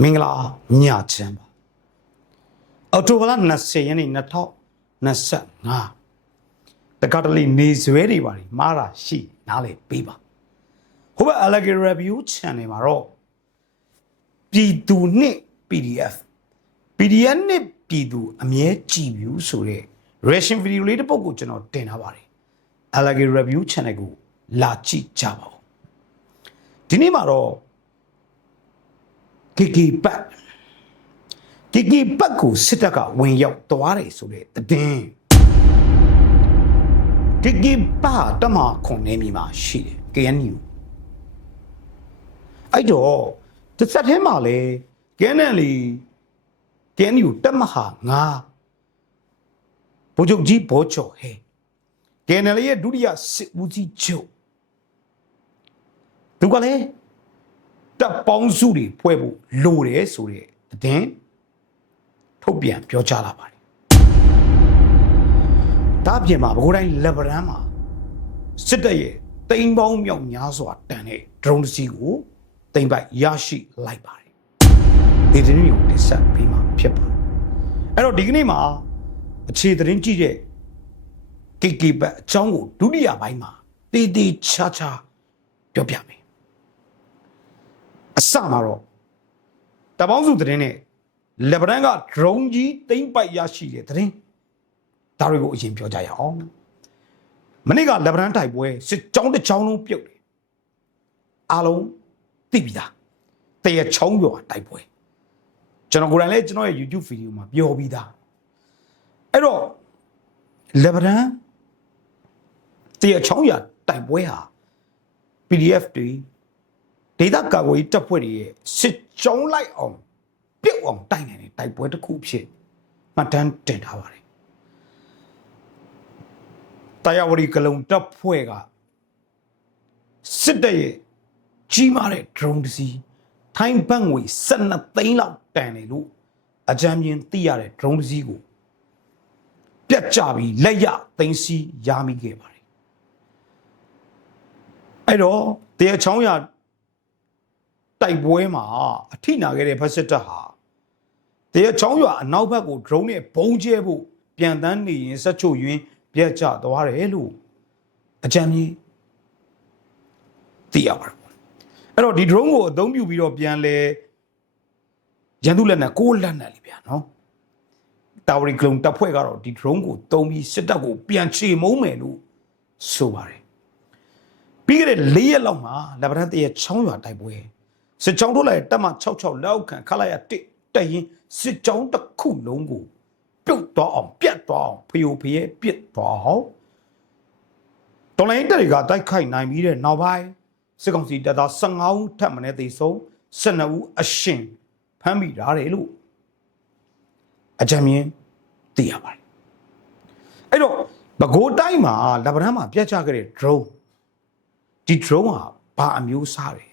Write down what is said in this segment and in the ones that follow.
မင်္ဂလာညချမ်းပါအော်တိုဘာလ20ရက်နေ့2025တကတလီနေဆွဲတွေပါဒီမားတာရှိနားလေပေးပါဟိုဘက် Alleged Review Channel မှာတော့ပြည်သူနှစ် PDF PDF နှစ်ပြည်သူအမြဲကြည်ဗျူဆိုတဲ့ reaction video လေးတစ်ပုဒ်ကိုကျွန်တော်တင်ထားပါတယ် Alleged Review Channel ကိုလာကြည့်ကြပါဦးဒီနေ့မှာတော့ ကီကီပတ်ကီကီပတ်ကိုစစ်တပ်ကဝင်ရောက်သွားတယ်ဆိုတဲ့သတင်းကီကီပတ်တမခွန်နေမိမှာရှိတယ် KNU အဲ့တော့တစ်ဆက်ထဲမှာလေ KNL KNU တမဟာငါဘိုးချုပ်ကြီးဘောချော်ဟဲ KNL ရဲ့ဒုတိယစစ်ဦးစီးချုပ်သူကလည်း တပ်ပေါင်းစုတွေဖွဲ့ဖို့လိုတယ်ဆိုတဲ့သတင်းထုတ်ပြန်ပြောကြားလာပါတယ်။ဒါအပြင်မှာဘကိုးတိုင်းလက်ဗရန်မှာစစ်တပ်ရဲ့တိမ်ပေါင်းမြောက်များစွာတန်တဲ့ drone တစ်စီးကိုတင်ပိုက်ရရှိလိုက်ပါတယ်။ဒီသတင်းကိုတင်ဆက်ပေးမှာဖြစ်ပါတယ်။အဲ့တော့ဒီကနေ့မှာအခြေသတင်းကြည့်တဲ့ KK ဘတ်အကြောင်းကိုဒုတိယပိုင်းမှာတည်တည်ချာချာပြောပြမယ် အစမှာတော့တပေါင်းစုသတင်းနဲ့လက်ဗရန်က drone ကြီးတိမ့်ပိုက်ရရှိတဲ့သတင်းဒါတွေကိုအရင်ပြောကြရအောင်မနေ့ကလက်ဗရန်တိုက်ပွဲစစ်ကြောင်းတစ်ကြောင်းလုံးပြုတ်တယ်အားလုံးသိပြီသားတရချောင်းရွာတိုက်ပွဲကျွန်တော်ကိုယ်တိုင်လည်းကျွန်တော်ရဲ့ YouTube ဗီဒီယိုမှာပြောပြီးသားအဲ့တော့လက်ဗရန်တရချောင်းရွာတိုက်ပွဲဟာ PDF တွေ ဒေသကာကွယ်ရေးတပ်ဖွဲ့တွေရဲ့စစ်ကြောင်းလိုက်အောင်ပြုတ်အောင်တိုက်နိုင်တဲ့တိုက်ပွဲတစ်ခုဖြစ်မှတ်တမ်းတင်ထားပါတယ်။တရားဝတီကလုံတပ်ဖွဲ့ကစစ်တပ်ရဲ့ကြီးမားတဲ့ drone တစ်စီးထိုင်းဘတ်ငွေ12သိန်းလောက်တန်တယ်လို့အကြမ်းမြင်သိရတဲ့ drone တစ်စီးကိုပြတ်ကျပြီးလက်ရသိမ်းစီရမိခဲ့ပါတယ်။အဲ့တော့တရားချောင်းရ တိုက်ပွဲမှာအထိနာခဲ့တဲ့ဖက်စစ်တပ်ဟာတရချောင်းရွာအနောက်ဘက်ကို drone နဲ့ဘုံကျဲဖို့ပြန်တန်းနေရင်ဆက်ချုပ်ယွင်းပြက်ကျသွားတယ်လို့အကြံကြီးသိရပါတယ်အဲ့တော့ဒီ drone ကိုအသုံးပြုပြီးတော့ပြန်လဲရန်သူလက်နဲ့ကိုးလက်နဲ့လေဗျာနော်တာဝရီကလုံတပ်ဖွဲ့ကတော့ဒီ drone ကိုသုံးပြီးစစ်တပ်ကိုပြန်ချေမုံမယ်လို့ဆိုပါတယ်ပြီးခဲ့တဲ့၄ရက်လောက်မှာလက်ဗရန်တရချောင်းရွာတိုက်ပွဲ စစ်ကြောင်းထုတ်လိုက်တက်မ66လောက်ခံခလိုက်ရတစ်တက်ရင်စစ်ကြောင်းတစ်ခုလုံးကိုပြုတ်သွားအောင်ပြတ်သွားအောင်ဖျို့ဖျဲပြစ်သွားအောင်တော်လိုင်းတက်တွေကတိုက်ခိုက်နိုင်ပြီးတဲ့နောက်ပိုင်းစစ်ကောင်စီတပ်သား15ဦးထပ်မံတဲ့သေဆုံး12ဦးအရှင်ဖမ်းမိထားတယ်လို့အကြံမြင်သိရပါတယ်အဲ့တော့ပဲခူးတိုင်းမှာလက်ဗရန်မှာပြတ်ကျခဲ့တဲ့ drone ဒီ drone ဟာဘာအမျိုးအစားလဲ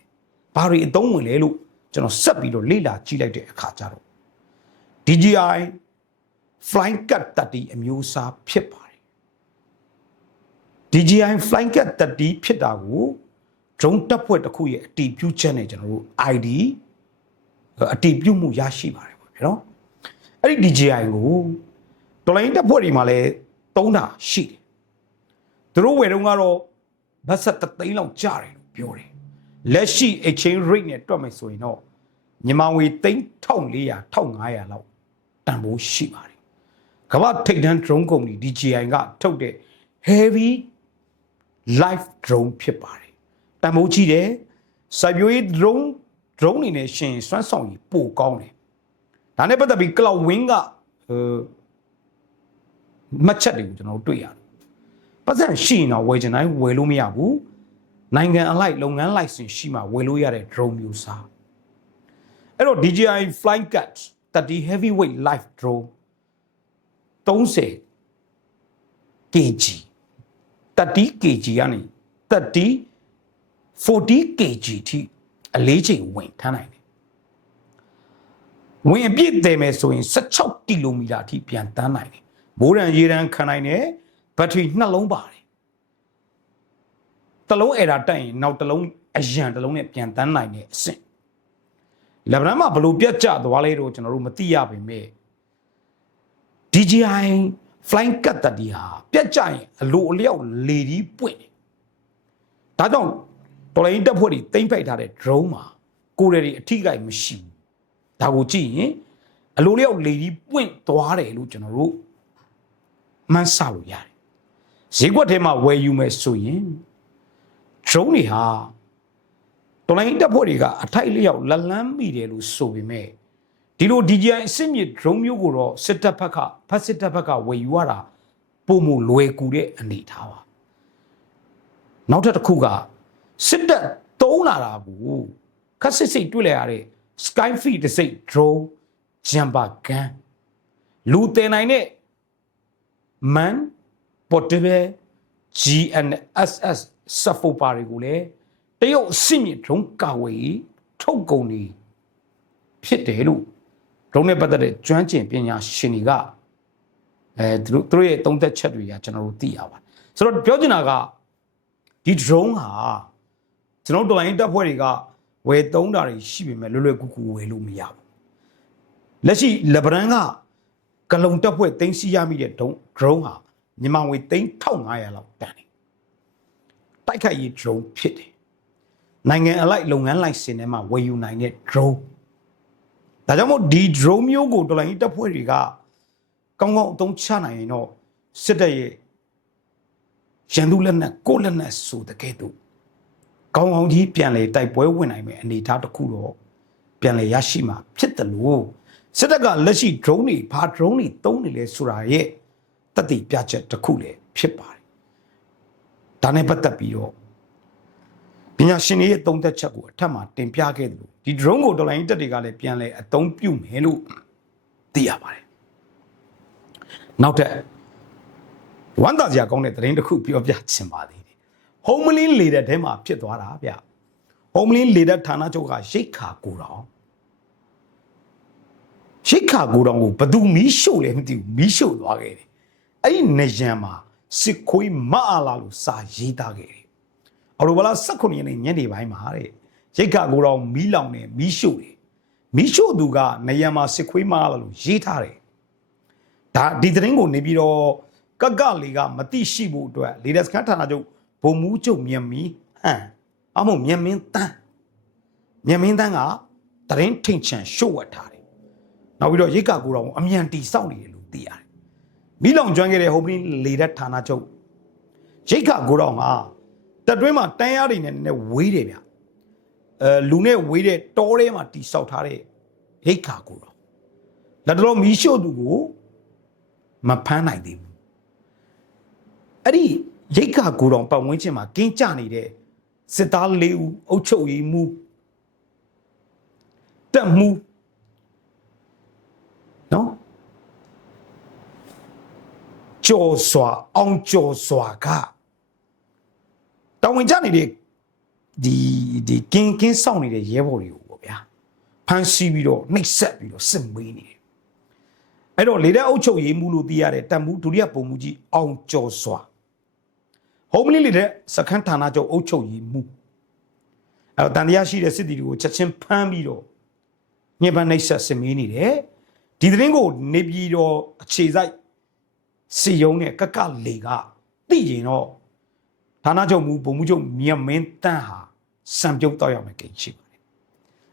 ဘာတွေအသုံးဝင်လဲလို့ကျွန်တော်ဆက်ပြီးတော့လေ့လာကြည့်လိုက်တဲ့အခါကျတော့ DJI Flying Cat 30အမျိုးအစားဖြစ်ပါတယ် DJI Flying Cat 30ဖြစ်တာကို drone တပ်ဖွဲ့တစ်ခုရဲ့အတီးပြုချက်နဲ့ကျွန်တော်တို့ ID အတီးပြုမှုရရှိပါတယ်ပေါ့ဗျာနော်အဲ့ဒီ DJI ကိုတော်လိုင်းတပ်ဖွဲ့တွေမှာလည်းသုံးတာရှိတယ်သူတို့ဝယ်တော့ကတော့ဘတ်ဆက်တစ်သိန်းလောက်ကျတယ်လို့ပြောတယ် လက်ရှိ exchange rate နဲ့တွက်မယ်ဆိုရင်တော့မြန်မာငွေသိန်း1400 1500လောက်တန်ဖိုးရှိပါတယ်ကမ္ဘာထိပ်တန်း drone company DJI ကထုတ်တဲ့ heavy live drone ဖြစ်ပါတယ်တန်ဖိုးကြီးတယ်စိုက်ပျိုးရေး drone drone နေနဲ့ရှင်စွမ်းဆောင်ရည်ပိုကောင်းတယ်ဒါနဲ့ပတ်သက်ပြီး cloud wing ကဟိုမှတ်ချက်တွေကိုကျွန်တော်တို့တွေ့ရတယ်ပတ်စံရှိရင်တော့ဝယ်ချင်တိုင်းဝယ်လို့မရဘူး နိုင်ငံအလိုက်လုပ်ငန်း license ရှိမှဝယ်လို့ရတဲ့ drone မျိုးစားအဲ့တော့ DJI Flying Cat 30 heavyweight live drone 30 kg 30 kg ကနေ30 40 kg ထိအလေးချိန်ဝင်ထမ်းနိုင်တယ်ဝင်အပြည့်တယ်မယ်ဆိုရင်16ကီလိုမီတာအထိပြန်တန်းနိုင်တယ်မိုးရန်ရေရန်ခံနိုင်တယ်ဘက်ထရီနှလုံးပါတယ် တစ်လုံးအဲ့ဒါတက်ရင်နောက်တစ်လုံးအရန်တစ်လုံးနဲ့ပြန်တန်းနိုင်တဲ့အဆင့်လက်ဗရန်မှာဘလို့ပြတ်ကျသွားလဲတော့ကျွန်တော်တို့မသိရပါပဲ DJI flying cut တတီဟာပြတ်ကျရင်အလိုအလျောက်လေဒီပွင့်တယ်ဒါကြောင့်တော်လိုင်းတက်ဖွဲ့တွေတိမ့်ပိုက်ထားတဲ့ drone မှာကိုယ်ရည်အထိကိမရှိဘူးဒါကိုကြည့်ရင်အလိုလျောက်လေဒီပွင့်သွားတယ်လို့ကျွန်တော်တို့မှန်းဆလို့ရတယ်ဈေးကွက်ထဲမှာဝယ်ယူမယ်ဆိုရင် drone တွေဟာတော်လိုင်းတက်ဖွဲ့တွေကအထိုက်လျောက်လက်လန်းမိတယ်လို့ဆိုပေမဲ့ဒီလို DJI အစစ်မြစ် drone မျိုးကိုတော့စစ်တပ်ဘက်ကဖက်စစ်တပ်ဘက်ကဝယ်ယူရတာပုံမလွယ်ကူတဲ့အနေထားပါနောက်ထပ်တစ်ခုကစစ်တပ်တုံးလာတာကိုခက်စစ်စစ်တွေ့လိုက်ရတဲ့ Skyfeed တစ်စိတ် drone jumper gun လူတင်နိုင်တဲ့ man portable GNSS စဖိုပါတွေကိုလည်းတရုတ်အစစ်မြစ် drone ကာဝေးထုတ်ကုန်နေဖြစ်တယ်လို့ drone နဲ့ပတ်သက်တဲ့ကျွမ်းကျင်ပညာရှင်တွေကအဲသူတို့သူတို့ရဲ့သုံးသက်ချက်တွေကကျွန်တော်တို့သိရပါတယ်ဆိုတော့ပြောချင်တာကဒီ drone ဟာကျွန်တော်တို့တော်လိုင်းတပ်ဖွဲ့တွေကဝယ်သုံးတာတွေရှိပေမဲ့လွယ်လွယ်ကူကူဝယ်လို့မရဘူးလက်ရှိလက်ဗရန်ကကလုံတပ်ဖွဲ့သိမ်းဆီးရမိတဲ့ drone drone ဟာမြန်မာငွေသိန်း1500လောက်တန်တယ် တိုက်ခိုက်ရေး drone ဖြစ်တယ်နိုင်ငံအလိုက်လုပ်ငန်းလိုက်စင်ထဲမှာဝယ်ယူနိုင်တဲ့ drone ဒါကြောင့်မို့ဒီ drone မျိုးကိုတော်လိုင်းတပ်ဖွဲ့တွေကကောင်းကောင်းအသုံးချနိုင်ရင်တော့စစ်တပ်ရဲ့ရန်သူလက်နက်ကိုယ့်လက်နက်ဆိုတဲ့ကဲ့သို့ကောင်းကောင်းကြီးပြန်လေတိုက်ပွဲဝင်နိုင်မယ်အနေအထားတစ်ခုတော့ပြန်လေရရှိမှာဖြစ်တယ်လို့စစ်တပ်ကလက်ရှိ drone တွေဘာ drone တွေတုံးနေလဲဆိုတာရဲ့တတိပြချက်တစ်ခုလည်းဖြစ်ပါတယ် ဒါနဲ့ပတ်သက်ပြီးတော့ပညာရှင်တွေရဲ့သုံးသက်ချက်ကိုအထက်မှာတင်ပြခဲ့တယ်လို့ဒီ drone ကိုတော်လိုင်းတက်တွေကလည်းပြန်လဲအသုံးပြုမယ်လို့သိရပါတယ်နောက်ထပ်ဝမ်းသာစရာကောင်းတဲ့သတင်းတစ်ခုပြောပြချင်ပါသေးတယ် Homeland လေတဲ့ထဲမှာဖြစ်သွားတာဗျ Homeland လေတဲ့ဌာနချုပ်ကရိတ်ခါကိုတော်ရိတ်ခါကိုတော်ကိုဘသူမီးရှို့လဲမသိဘူးမီးရှို့သွားခဲ့တယ်အဲ့ဒီနေရန်မှာ စစ်ခွေးမအားလာလို့စာရေးသားခဲ့တယ်အော်လိုဘလာ18ရက်နေ့ညနေပိုင်းမှာတဲ့ရိတ်ခါကိုတော်မီးလောင်နေမီးရှို့တယ်မီးရှို့သူကနေရန်မှာစစ်ခွေးမအားလာလို့ရေးထားတယ်ဒါဒီသတင်းကိုနေပြီးတော့ကကလေးကမတိရှိဖို့အတွက်လေဒက်စကန်ဌာနချုပ်ဘုံမူးချုပ်မြန်မီဟမ်အမို့မြန်မင်းတန်းမြန်မင်းတန်းကသတင်းထိန်ချန်ရှို့ဝတ်ထားတယ်နောက်ပြီးတော့ရိတ်ကကိုတော်အမြန်တီစောင့်နေတယ်လို့သိရတယ် မိလောင်ကျွမ်းခဲ့တဲ့ဟိုပင်းလေဒက်ဌာနချုပ်ရိတ်ကကိုတော်ကတက်တွင်းမှာတန်းရတွေနဲ့နည်းနည်းဝေးတယ်ဗျအဲလူနဲ့ဝေးတဲ့တောထဲမှာတီဆောက်ထားတဲ့ရိတ်ကကိုတော်လက်တော်မီးရှို့သူကိုမဖမ်းနိုင်သေးဘူးအဲ့ဒီရိတ်ခါကိုတောင်ပတ်ဝန်းကျင်မှာကင်းကြနေတဲ့စစ်သားလေးဦးအုပ်ချုပ်ရေးမှုတက်မှုနော် ကြော်စွာအောင်ကြော်စွာကတောင်ဝင်ကြနေတဲ့ဒီဒီကင်းကင်းစောင့်နေတဲ့ရဲဘော်တွေကိုပေါ့ဗျာဖမ်းဆီးပြီးတော့နှိပ်စက်ပြီးတော့စစ်မေးနေတယ်အဲ့တော့လေတဲ့အုပ်ချုပ်ရေးမှုလို့သိရတဲ့တပ်မှုဒုတိယပုံမှုကြီးအောင်ကျော်စွာဟုံးမလီလေတဲ့စခန်းဌာနချုပ်အုပ်ချုပ်ရေးမှုအဲ့တော့တန်တရားရှိတဲ့စစ်တီတွေကိုချက်ချင်းဖမ်းပြီးတော့ညင်ပန်းနှိပ်ဆက်စင်မေးနေတယ်ဒီသတင်းကိုနေပြည်တော်အခြေစိုက် စီယုံနဲ့ကကလေကသိရင်တော့ဌာနချုပ်မှုပုံမှုချုပ်မြတ်မင်းတန်းဟာစံပြုတ်တော့ရမယ်ကိန်းရှိပါတယ်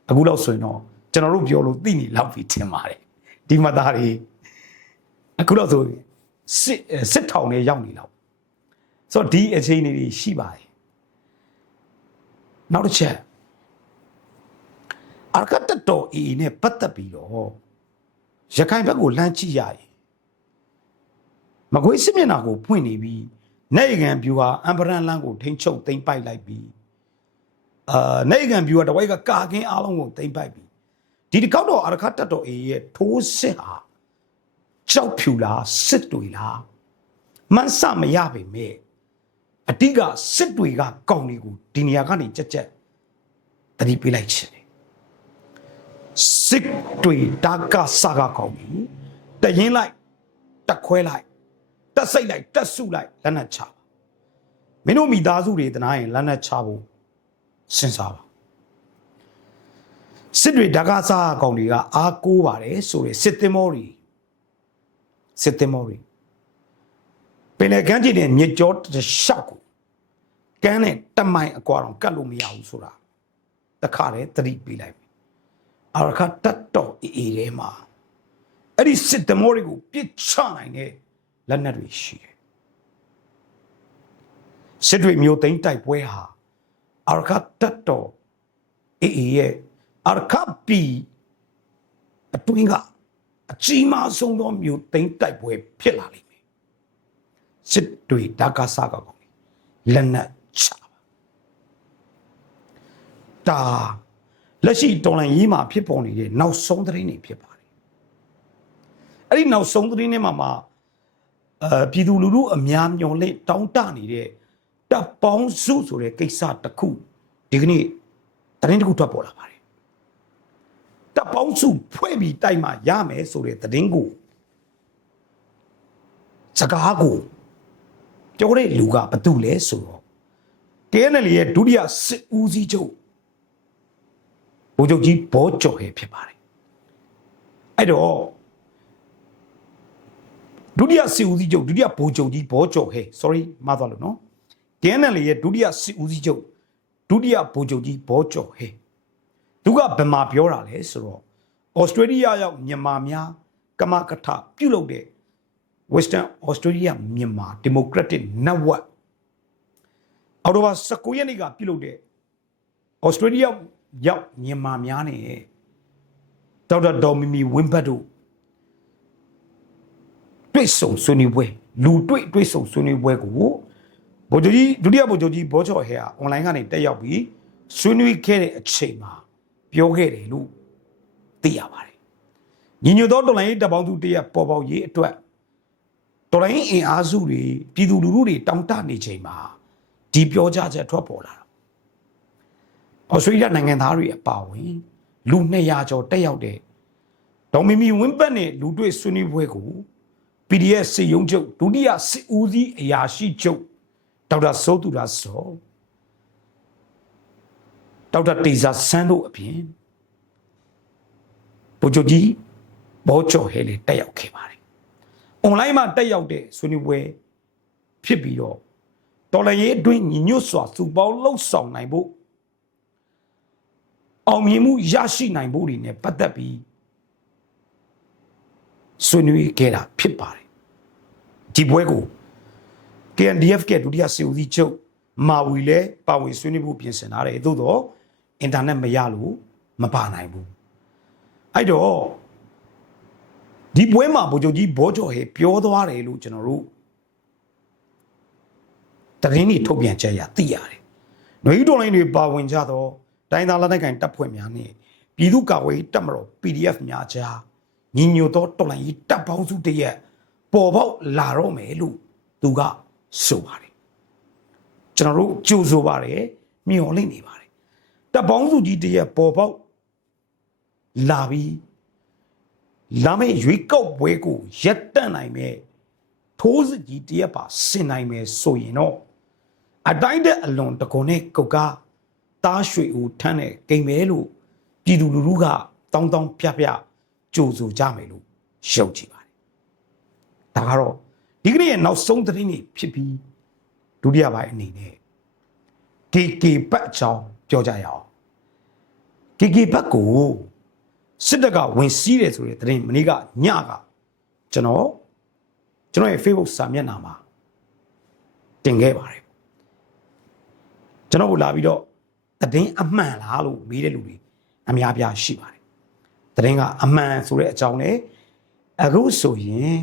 အခုလောက်ဆိုရင်တော့ကျွန်တော်တို့ပြောလို့သိနေလောက်ပြီထင်ပါတယ်ဒီမသားတွေအခုတော့ဆိုစစ်စစ်ထောင်နဲ့ရောက်နေတော့ဆိုတော့ဒီအခြေအနေတွေရှိပါတယ်နောက်တစ်ချက်အရကတတော်အီနဲ့ပတ်သက်ပြီးတော့ရခိုင်ဘက်ကိုလှမ်းကြည့်ရရင် မကွေးစစ်မျက်နှာကိုဖွင့်နေပြီးနိုင်ကန်ပြူဟာအမ်ဘရန်လန်ကိုထိန်းချုပ်သိမ်းပိုက်လိုက်ပြီးအာနိုင်ကန်ပြူဟာတဝိုက်ကကာကင်းအားလုံးကိုသိမ်းပိုက်ပြီးဒီတစ်ခေါက်တော့အရကတတော်အီရဲ့ထိုးစစ်ဟာကြောက်ဖြူလားစစ်တွေလားမှန်းဆမရပေမဲ့အတိကစစ်တွေကကောင်းတွေကိုဒီနေရာကနေကြက်ကြက်တတိပေးလိုက်ချင်တယ်စစ်တွေတာကစကားကောင်းပြီတရင်လိုက်တက်ခွဲလိုက် တက်စိတ်လိုက်တက်စုလိုက်လက်နက်ချပါမင်းတို့မိသားစုတွေတနာရင်လက်နက်ချဖို့စဉ်းစားပါစစ်တွေဓာကစားအကောင်တွေကအားကိုးပါတယ်ဆိုရယ်စစ်သင်္ဘောတွေစစ်သင်္ဘောတွေပင်လယ်ကမ်းခြေနဲ့မြေကြောတစ်လျှောက်ကိုကမ်းနဲ့တမိုင်အကွာတော့ကတ်လို့မရဘူးဆိုတာတခါတည်းသတိပေးလိုက်ပြီအာရခတတ်တော်အေးအေးထဲမှာအဲ့ဒီစစ်သင်္ဘောတွေကိုပြစ်ချနိုင်တဲ့ လက်နက်တွေရှိတယ်စစ်တွေမျိုးသိမ်းတိုက်ပွဲဟာအာရခတတ်တော်အေးအေးရဲ့အာရခပီအတွင်းကအကြီးမားဆုံးသောမျိုးသိမ်းတိုက်ပွဲဖြစ်လာလိမ့်မယ်စစ်တွေဓာကစားကောင်းလက်နက်ချပါဒါလက်ရှိတော်လန်ရေးမှာဖြစ်ပေါ်နေတဲ့နောက်ဆုံးသတင်းတွေဖြစ်ပါတယ်အဲ့ဒီနောက်ဆုံးသတင်းတွေမှာမှာ အဲပြည်သူလူထုအများမျှော်လင့်တောင်းတနေတဲ့တပ်ပေါင်းစုဆိုတဲ့ကိစ္စတစ်ခုဒီကနေ့သတင်းတစ်ခုထွက်ပေါ်လာပါတယ်တပ်ပေါင်းစုဖွဲ့ပြီးတိုက်မှရမယ်ဆိုတဲ့သတင်းကိုစကားကိုပြောတဲ့လူကဘာတူလဲဆိုတော့ KNL ရဲ့ဒုတိယစစ်ဦးစီးချုပ်ဗိုလ်ချုပ်ကြီးဘောကျော်ဟဲဖြစ်ပါတယ်အဲ့တော့ ဒုတိယစစ်ဦးစီးချုပ်ဒုတိယဗိုလ်ချုပ်ကြီးဘောကျော်ဟဲ sorry မှားသွားလို့နော် KNL ရဲ့ဒုတိယစစ်ဦးစီးချုပ်ဒုတိယဗိုလ်ချုပ်ကြီးဘောကျော်ဟဲသူကဘယ်မှာပြောတာလဲဆိုတော့ဩစတြေးလျရောက်မြန်မာများကမကထပြုတ်လုပ်တဲ့ Western Australia မြန်မာ Democratic Network အော်တိုဘာ19ရက်နေ့ကပြုလုပ်တဲ့ Australia ရောက်မြန်မာများနဲ့ဒေါက်တာဒေါ်မီမီဝင်းဘတ်တို့ တွေ့ဆုံဆွေးနွေးပွဲလူတွေ့တွေ့ဆုံဆွေးနွေးပွဲကိုဗိုလ်ချုပ်ကြီးဒုတိယဗိုလ်ချုပ်ကြီးဘောချော်ဟဲကအွန်လိုင်းကနေတက်ရောက်ပြီးဆွေးနွေးခဲ့တဲ့အချိန်မှာပြောခဲ့တယ်လို့သိရပါတယ်ညီညွတ်သောတော်လိုင်းရေးတပ်ပေါင်းစုတရက်ပေါ်ပေါက်ရေးအတွက်တော်လိုင်းအင်အားစုတွေပြည်သူလူထုတွေတောင်းတနေချိန်မှာဒီပြောကြချက်ထွက်ပေါ်လာတာဩစတြေးလျနိုင်ငံသားတွေအပါအဝင်လူ200ကျော်တက်ရောက်တဲ့ဒေါ်မီမီဝင်းပတ်နဲ့လူတွေ့ဆွေးနွေးပွဲကို PDF စစ်ရုံးချုပ်ဒုတိယစစ်ဦးစီးအရာရှိချုပ်ဒေါက်တာစိုးသူရစောဒေါက်တာတေဇာဆန်းတို့အပြင်ဗိုလ်ချုပ်ကြီးဘောကျော်ဟဲလေးတက်ရောက်ခဲ့ပါတယ်။ online မှာတက်ရောက်တဲ့ဆွေးနွေးပွဲဖြစ်ပြီးတော့တော်လရေးအတွင်းညီညွတ်စွာစုပေါင်းလှုပ်ဆောင်နိုင်ဖို့အောင်မြင်မှုရရှိနိုင်ဖို့တွေနဲ့ပတ်သက်ပြီး ဆွေးနွေးခဲ့တာဖြစ်ပါတယ်ဒီပွဲကို KNDF ကဒုတိယစီဦးစီးချုပ်မာဝီလည်းပါဝင်ဆွေးနွေးဖို့ပြင်ဆင်ထားတယ်သို့တော့အင်တာနက်မရလို့မပါနိုင်ဘူးအဲ့တော့ဒီပွဲမှာဗိုလ်ချုပ်ကြီးဘောကျော်ဟဲပြောသွားတယ်လို့ကျွန်တော်တို့တရင်ကြီးထုတ်ပြန်ချက်ရသိရတယ်။နှွေးတော်လိုင်းတွေပါဝင်ကြတော့တိုင်းသားလက်နက်ကိုင်တပ်ဖွဲ့များနဲ့ပြည်သူ့ကာကွယ်ရေးတပ်မတော် PDF များကြား ညီညွတ်သောတော်လိုင်းရေးတပ်ပေါင်းစုတရက်ပေါ်ပေါက်လာတော့မယ်လို့သူကဆိုပါတယ်။ကျွန်တော်တို့ကြိုဆိုပါတယ်မျှော်လင့်နေပါတယ်။တပ်ပေါင်းစုကြီးတရက်ပေါ်ပေါက်လာပြီးလာမယ့်ရွေးကောက်ပွဲကိုရက်တန့်နိုင်မဲ့ထိုးစစ်ကြီးတရက်ပါဆင်နိုင်မယ်ဆိုရင်တော့အတိုင်းတဲ့အလွန်တကွန်နဲ့ကုတ်ကားတားရွှေဦးထမ်းတဲ့ဂိမ်းပဲလို့ပြည်သူလူထုကတောင်းတောင်းပြပြ ကြိုဆိုကြမယ်လို့ယုံကြည်ပါတယ်ဒါကတော့ဒီကနေ့ရဲ့နောက်ဆုံးသတင်းတွေဖြစ်ပြီးဒုတိယပိုင်းအနေနဲ့ KK ပတ်အကြောင်းပြောကြရအောင် KK ဘက်ကိုစစ်တပ်ကဝင်စီးတယ်ဆိုတဲ့သတင်းမနေ့ကညကကျွန်တော်ကျွန်တော်ရဲ့ Facebook စာမျက်နှာမှာတင်ခဲ့ပါတယ်ကျွန်တော်ကိုလာပြီးတော့သတင်းအမှန်လားလို့မေးတဲ့လူတွေအများပြားရှိပါတယ် သတင်းကအမှန်ဆိုတဲ့အကြောင်းနဲ့အခုဆိုရင်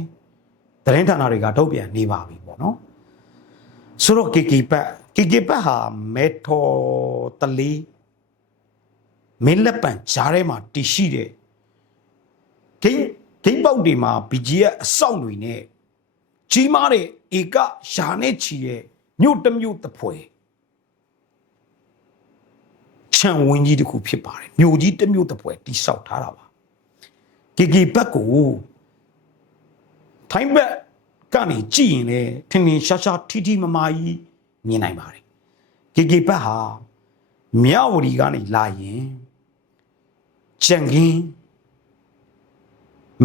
သတင်းဌာနတွေကထုတ်ပြန်နေပါပြီပေါ့နော်ဆိုတော့ KK ပတ် KK ပတ်ဟာမေထော်တလေးမင်းလက်ပံကြားထဲမှာတည်ရှိတဲ့ဂိမ်းဂိမ်းပေါက်တွေမှာ BGF အဆောက်တွေနဲ့ကြီးမားတဲ့ဧကယာနဲ့ချီတဲ့မြို့တစ်မြို့တစ်ဖွဲခြံဝင်းကြီးတစ်ခုဖြစ်ပါတယ်မြို့ကြီးတစ်မြို့တစ်ဖွဲတိဆောက်ထားတာပါ ဂီဂီဘက်ကိုထိုင်းဘက်ကနေကြည့်ရင်လည်းထင်ထင်ရှားရှားထီထီမမာကြီးမြင်နိုင်ပါတယ်ဂီဂီဘက်ဟာမြဝတီကနေလာရင်ကြံကင်း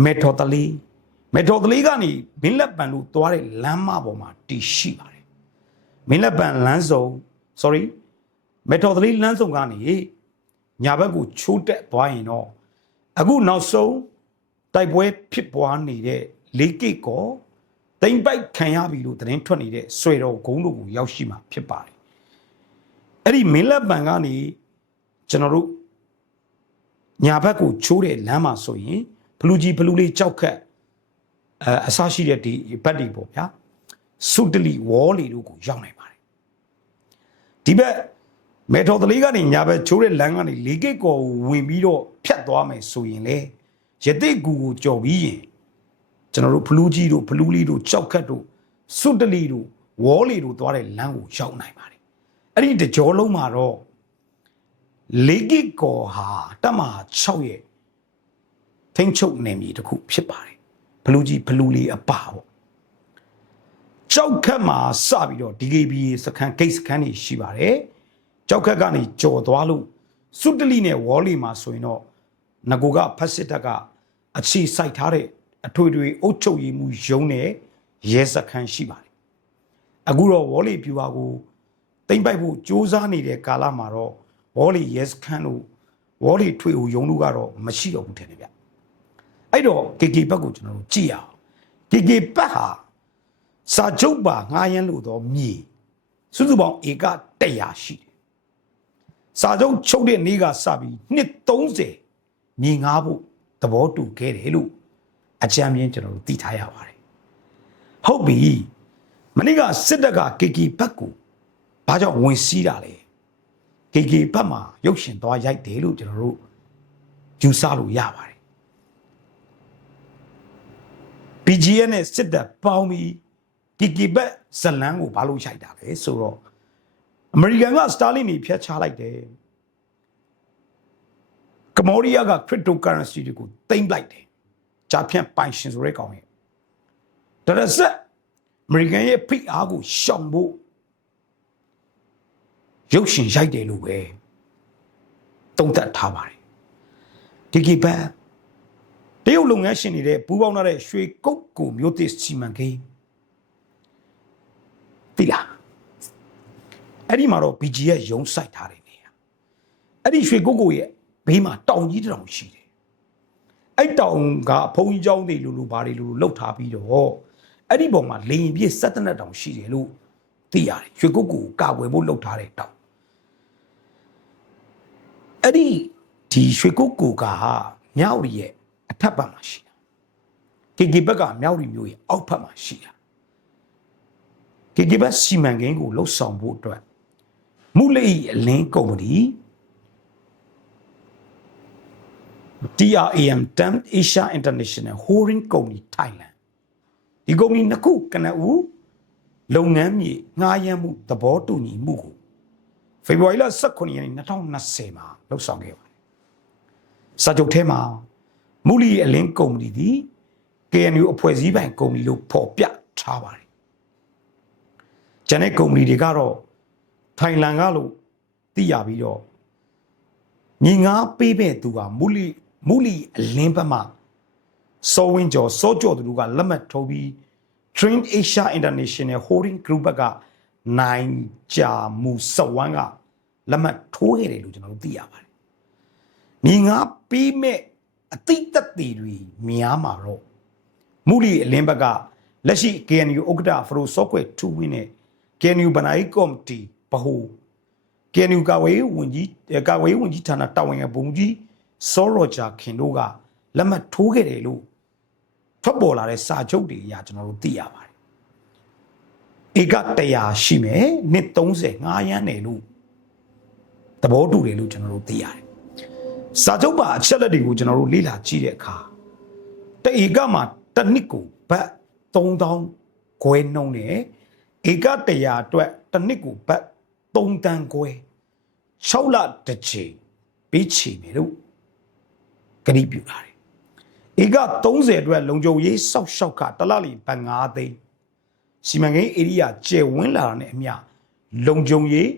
မေထော်တလီမေထော်တလီကနေမင်းလက်ပံလို့သွားတဲ့လမ်းမပေါ်မှာတည်ရှိပါတယ်မင်းလက်ပံလမ်းစုံ sorry မေထော်တလီလမ်းစုံကနေညာဘက်ကိုချိုးတက်သွားရင်တော့အခုနောက်ဆုံး တိုက်ပွဲဖြစ်ပွားနေတဲ့လေးကိတ်ကောတိမ့်ပိုက်ခံရပြီလို့သတင်းထွက်နေတဲ့ဆွေတော်ဂုံးတို့ကိုရောက်ရှိမှာဖြစ်ပါတယ်အဲ့ဒီမင်းလက်ပံကနေကျွန်တော်တို့ညာဘက်ကိုချိုးတဲ့လမ်းမှာဆိုရင်ဘလူကြီးဘလူလေးကြောက်ခက်အဲအဆရှိတဲ့ဒီဘက်တွေပေါ့ဗျာစုတလီဝေါ်လီတို့ကိုရောက်နိုင်ပါတယ်ဒီဘက်မေထော်တလေးကနေညာဘက်ချိုးတဲ့လမ်းကနေလေးကိတ်ကော်ကိုဝင်ပြီးတော့ဖြတ်သွားမယ်ဆိုရင်လေ ရတိကူကိုကြော်ပြီးရင်ကျွန်တော်တို့ဘလူးကြီးတို့ဘလူးလေးတို့ကြောက်ခတ်တို့စွတ်တလီတို့ဝေါ်လီတို့သွားတဲ့လမ်းကိုရောက်နိုင်ပါတယ်အဲ့ဒီတကြောလုံးမှာတော့လေးကိကောဟာတက်မ6ရဲ့ထိမ့်ချုပ်နေပြီတခုဖြစ်ပါတယ်ဘလူးကြီးဘလူးလေးအပါပေါ့ကြောက်ခတ်မှာစပြီးတော့ DKB စခန်းဂိတ်စခန်းတွေရှိပါတယ်ကြောက်ခတ်ကနေကြော်သွားလို့စွတ်တလီနဲ့ဝေါ်လီမှာဆိုရင်တော့ ငကိုကဖက်စစ်တပ်ကအခြေစိုက်ထားတဲ့အထွေထွေအုပ်ချုပ်ရေးမှုရုံးနဲ့ရဲစခန်းရှိပါတယ်အခုတော့ဝေါ်လီပြူပါကိုတိမ့်ပိုက်ဖို့စ조사နေတဲ့ကာလမှာတော့ဝေါ်လီရဲစခန်းတို့ဝေါ်လီထွေဦးရုံးတို့ကတော့မရှိတော့ဘူးထင်တယ်ဗျအဲ့တော့ KK ဘက်ကိုကျွန်တော်တို့ကြည့်ရအောင် KK ဘက်ဟာစာချုပ်ပါငှားရမ်းလို့တော့မြေစုစုပေါင်းဧက100ရှိတယ်စာချုပ်ချုပ်တဲ့နေ့ကစပြီးနှစ်30 မြေငားဖို့သဘောတူခဲ့တယ်လို့အကြံပြင်းကျွန်တော်တို့သိထားရပါတယ်ဟုတ်ပြီမနေ့ကစစ်တပ်က KK ဘက်ကိုဘာကြောင့်ဝင်စီးတာလဲ KK ဘက်မှာရုပ်ရှင်သွားရိုက်တယ်လို့ကျွန်တော်တို့ယူဆလို့ရပါတယ် BGN နဲ့စစ်တပ်ပေါင်းပြီး KK ဘက်ဇလန်းကိုဘာလို့ရိုက်တာလဲဆိုတော့အမေရိကန်ကစတာလင်နေဖျက်ချလိုက်တယ် ကမောရီးယားက cryptocurrency တွေကိုတင်လိုက်တယ်ဂျာဖြန့်ပိုင်ရှင်ဆိုတဲ့ကောင်ရဲ့ဒါရဆက်အမေရိကန်ရဲ့ဖိအားကိုရှောင်ဖို့ရုပ်ရှင်ရိုက်တယ်လို့ပဲတုံ့တက်ထားပါတယ်ဒီကိပန်တရုတ်လုပ်ငန်းရှင်နေတဲ့ပူးပေါင်းထားတဲ့ရွှေကုတ်ကိုမျိုးသစ်စီမံကိန်းတိလားအဲ့ဒီမှာတော့ BG ရဲ့ရုံးဆိုင်ထားတယ်နေရအဲ့ဒီရွှေကုတ်ကိုရဲ့ ဘေးမှာတောင်ကြီးတစ်တောင်ရှိတယ်အဲ့တောင်ကဘုံကြီးเจ้าတွေလူလူဘာတွေလူလူလှုပ်ထားပြီးတော့အဲ့ဒီပုံမှာလေရင်ပြည့်ဆက်တနက်တောင်ရှိတယ်လို့သိရတယ်ရွှေကုတ်ကိုကာဝယ်ဖို့လှုပ်ထားတဲ့တောင်အဲ့ဒီဒီရွှေကုတ်ကိုကမြောက်ရီရဲ့အထက်ဘက်မှာရှိတာကေကေဘက်ကမြောက်ရီမျိုးရဲ့အောက်ဘက်မှာရှိတာကေကေဘက်စီမံကိန်းကိုလှုပ်ဆောင်ဖို့အတွက်မူလိအလင်းကုမ္ပဏီ TRAM Temp Asia International Holding Company Thailand ဒီကုမ္ပဏီနှစ်ခုကနဦးလုပ်ငန်းမြေငှားရမ်းမှုသဘောတူညီမှုကိုဖေဖော်ဝါရီလ18ရက်နေ့2020မှာလှုပ်ဆောင်ခဲ့ပါတယ်။စာချုပ်ထဲမှာမူလီအလင်းကုမ္ပဏီသည် KNU အဖွဲ့အစည်းပိုင်ကုမ္ပဏီလို့ဖော်ပြထားပါတယ်။ကျန်တဲ့ကုမ္ပဏီတွေကတော့ထိုင်လန်ကလို့သိရပြီးတော့ညီငါပေးမဲ့သူကမူလီ မူလီအလင်းဘက်မှာစောဝင်းကျော်စောကျော်သူတို့ကလက်မှတ်ထိုးပြီး Train Asia International Holding Group ဘက်ကနိုင်ကြမှုစဝမ်းကလက်မှတ်ထိုးခဲ့တယ်လို့ကျွန်တော်တို့သိရပါတယ်။ညီငါပြီးမဲ့အတိတ်သက်တွေတွေများမှာတော့မူလီအလင်းဘက်ကလက်ရှိ KNU ဥက္ကဋ္ဌဖရိုဆော့ကွယ်ထူဝင်းနဲ့ KNU ဗနိုင်ကော်မတီဗဟို KNU ကာဝေးဝန်ကြီးကာဝေးဝန်ကြီးဌာနတာဝန်ခံဘုံကြီး စောရောဂျာခင်တို့ကလက်မှတ်ထိုးခဲ့တယ်လို့ထွက်ပေါ်လာတဲ့စာချုပ်တွေအရကျွန်တော်တို့သိရပါတယ်။ဧက100ရှိမယ်နှစ်30ငားရမ်းတယ်လို့သဘောတူတယ်လို့ကျွန်တော်တို့သိရတယ်။စာချုပ်ပါအချက်လက်တွေကိုကျွန်တော်တို့လေ့လာကြည့်တဲ့အခါတဧကမှာတစ်နှစ်ကိုဘတ်3000ခွဲနှုံးတယ်ဧက100အတွက်တစ်နှစ်ကိုဘတ်3တန်းခွဲ6လတစ်ချိန်ပေးချေမယ်လို့ ကတိပြုလာတယ်ဧက30အတွက်လုံခြုံရေးစောက်ရှောက်ကတလလီဘတ်9သိန်းစီမံကိန်းဧရိယာကျယ်ဝန်းလာတာနဲ့အမျှလုံခြုံရေး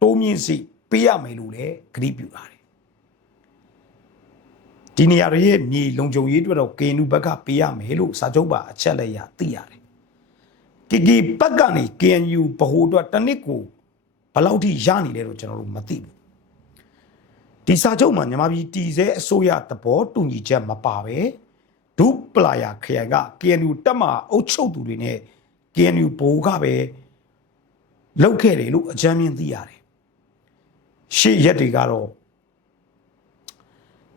တိုးမြင့်စီပေးရမယ်လို့လည်းကတိပြုလာတယ်ဒီနေရာတွေရဲ့မြေလုံခြုံရေးအတွက်တော့ KNU ဘက်ကပေးရမယ်လို့စာချုပ်ပါအချက်လက်ရသိရတယ်။ KK ဘက်ကနေ KNU ဗဟိုအတွက်တစ်နှစ်ကိုဘယ်လောက်ထိရနေလဲတော့ကျွန်တော်တို့မသိဘူး။ ဒီစာချုပ်မှာမြန်မာပြည်တည်ဆဲအစိုးရသဘောတူညီချက်မပါပဲဒုပလာယာခရိုင်က KNU တက်မှအုပ်ချုပ်သူတွေနဲ့ KNU ဘိုးကပဲလောက်ခဲ့တယ်လို့အကြမ်းမြင်သိရတယ်။ရှေ့ရက်တွေကတော့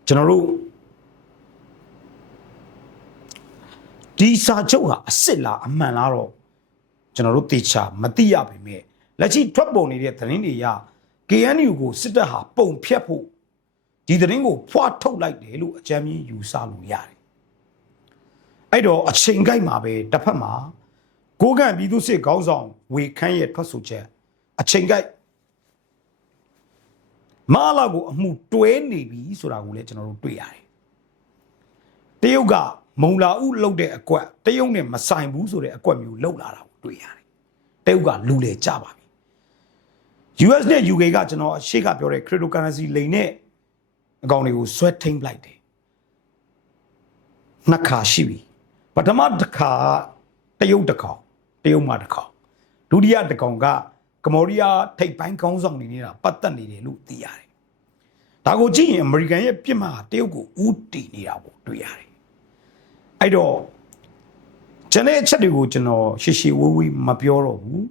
ကျွန်တော်တို့ဒီစာချုပ်ဟာအစ်စ်လားအမှန်လားတော့ကျွန်တော်တို့သေချာမသိရပါပဲလက်ရှိထွက်ပေါ်နေတဲ့သတင်းတွေရ KNU ကိုစစ်တပ်ဟာပုံဖြတ်ဖို့ ဒီသတင်းကိုဖွာထုတ်လိုက်တယ်လို့အကြမ်းမြင်ယူဆလို့ရတယ်အဲ့တော့အချိန်ကိုက်မှာပဲတစ်ဖက်မှာကိုကန့်ပြည်သူစစ်ခေါင်းဆောင်ဝေခမ်းရဲ့ထွက်ဆိုချက်အချိန်ကိုက်မာလာကိုအမှုတွဲနေပြီဆိုတာကိုလည်းကျွန်တော်တို့တွေ့ရတယ်တရုတ်ကမုံလာဥလုတ်တဲ့အကွက်တရုတ်နဲ့မဆိုင်ဘူးဆိုတဲ့အကွက်မျိုးလုတ်လာတာကိုတွေ့ရတယ်တရုတ်ကလူလေကြပါပြီ US နဲ့ UK ကကျွန်တော်အရှိကပြောတဲ့ cryptocurrency လိမ်နဲ့ အကောင့်တွေကိုဆွဲထိမ့်လိုက်တယ်နှစ်ခါရှိပြီပထမတစ်ခါတရုတ်တစ်ခေါက်တရုတ်မှတစ်ခေါက်ဒုတိယတစ်ခေါက်ကကမော်ရီးယားထိပ်ပိုင်းကောင်းဆောင်နေနေတာပတ်သက်နေတယ်လို့သိရတယ်ဒါကိုကြည့်ရင်အမေရိကန်ရဲ့ပြစ်မှားတရုတ်ကိုဥတီနေတာကိုတွေ့ရတယ်အဲ့တော့ကျွန်တဲ့အချက်တွေကိုကျွန်တော်ရှေ့ရှေ့ဝေးဝေးမပြောတော့ဘူး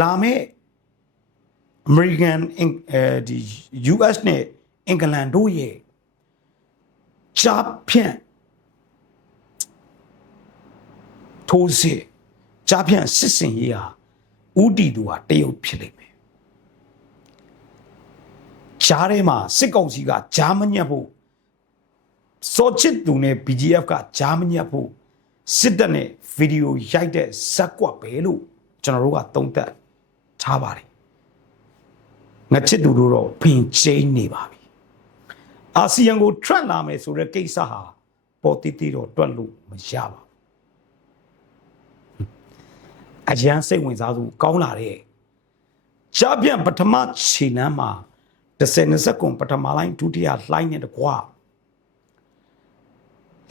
လာမဲ့ American အဲဒီ US နဲ့ အင်္ဂလန်တို့ရဲ့ကြားဖြန့်ထိုးစစ်ကြားဖြန့်စစ်စင်ရေးဟာဥတီသူဟာတရုတ်ဖြစ်လိမ့်မယ်ကြားထဲမှာစစ်ကောင်စီကကြားမညက်ဖို့စောချစ်သူနဲ့ BGF ကကြားမညက်ဖို့စစ်တပ်နဲ့ဗီဒီယိုရိုက်တဲ့ဇက်ကွက်ပဲလို့ကျွန်တော်တို့ကသုံးသပ်ထားပါတယ်ငါချစ်သူတို့တော့ဖင်ချင်းနေပါပြီ အာဆီယံကိုထွက်လာမယ်ဆိုတဲ့ကိစ္စဟာပေါ်တီတီတော့တွက်လို့မရပါဘူးအရန်စိတ်ဝင်စားသူကောင်းလာတဲ့ရှားပြန်ပထမခြေနှမ်းမှာ30 20ကွန်ပထမလိုင်းဒုတိယလှိုင်းနဲ့တကွာ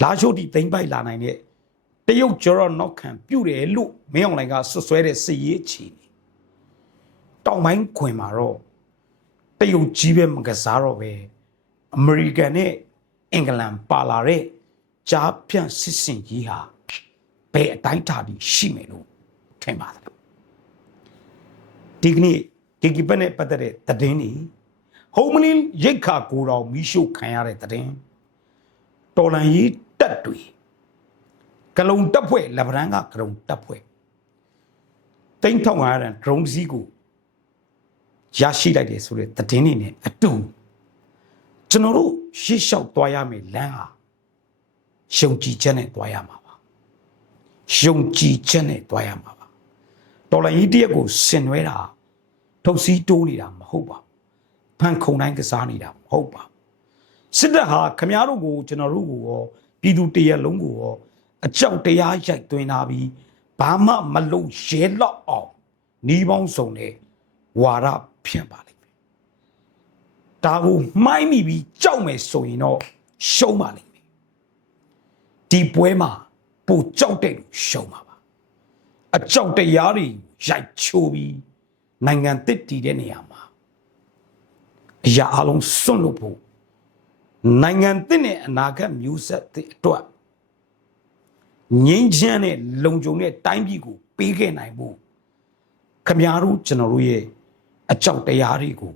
လာရှိုတီသိမ့်ပိုက်လာနိုင်တဲ့တရုတ်ကျော်တော့နောက်ခံပြုတ်တယ်လို့မင်းအောင်လိုင်ကဆွဆွဲတဲ့စစ်ရေးချီနေတောင်ပိုင်းခွင်မှာတော့တရုတ်ကြီးပဲမကစားတော့ပဲ အမေရိကန်နဲ့အင်္ဂလန်ပါလာတဲ့ကြားဖြန့်စစ်စင်ကြီးဟာဘယ်အတိုင်းတာပြီးရှိမယ်လို့ထင်ပါတယ်ဒီကနေ့ဂီဂီပတ်နဲ့ပတ်သက်တဲ့သတင်းတွေဟုံမလင်းရိတ်ခါကိုတော်မီးရှို့ခံရတဲ့သတင်းတော်လန်ရေးတက်တွေကလုံတက်ဖွဲ့လဗရန်ကကလုံတက်ဖွဲ့တိမ့်ထောင်ရတဲ့ဒရုန်းစီးကိုရရှိလိုက်တယ်ဆိုတဲ့သတင်းတွေနဲ့အတူ ကျွန်တော်တို့ရှေ့လျှောက်သွားရမယ်လမ်းဟာယုံကြည်ချက်နဲ့သွားရမှာပါယုံကြည်ချက်နဲ့သွားရမှာပါတော်လိုင်းကြီးတရက်ကိုဆင်နွဲတာထုတ်စည်းတိုးနေတာမဟုတ်ပါဘူးဖန်ခုံတိုင်းကစားနေတာမဟုတ်ပါဘူးစစ်တပ်ဟာခမားတို့ကိုကျွန်တော်တို့ကိုရောပြည်သူတရက်လုံးကိုရောအကြောက်တရားရိုက်သွင်းလာပြီးဘာမှမလုပ်ရဲလောက်အောင်နှီးပေါင်းစုံတဲ့ဝါရဖြန့်ပါလိမ့်မယ် ဒါကိုမှိုင်းမိပြီးကြောက်မယ်ဆိုရင်တော့ရှုံးပါလိမ့်မယ်ဒီပွဲမှာပိုကြောက်တဲ့လူရှုံးပါပါအကြောက်တရားတွေရိုက်ချိုးပြီးနိုင်ငံတစ်တည်တဲ့နေရာမှာအရာအလုံးစွန့်လို့ဖို့နိုင်ငံတစ်နဲ့အနာဂတ်မျိုးဆက်တဲ့အတွက်ငြိမ်းချမ်းတဲ့လုံခြုံတဲ့တိုင်းပြည်ကိုပေးခဲ့နိုင်ဖို့ခမည်းတော်ကျွန်တော်တို့ရဲ့အကြောက်တရားတွေကို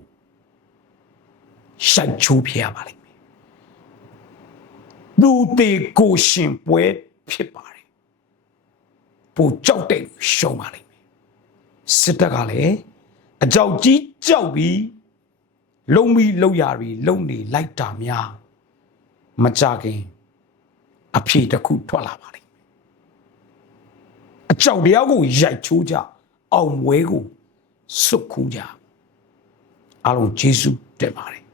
ရှိုက်ချိုးပြရပါလိမ့်မယ်သူတေကိုရှင်ပွဲဖြစ်ပါတယ်ပိုကြောက်တဲ့လူရှုံးပါလိမ့်မယ်စစ်တပ်ကလည်းအကြောက်ကြီးကြောက်ပြီးလုံပြီးလုံရပြီးလုံနေလိုက်တာများမကြခင်အဖြေတစ်ခုထွက်လာပါလိမ့်မယ်အကြောက်တရားကိုရိုက်ချိုးကြအောင်ဝဲကိုစွတ်ခူးကြအားလုံးယေရှုတင်ပါတယ်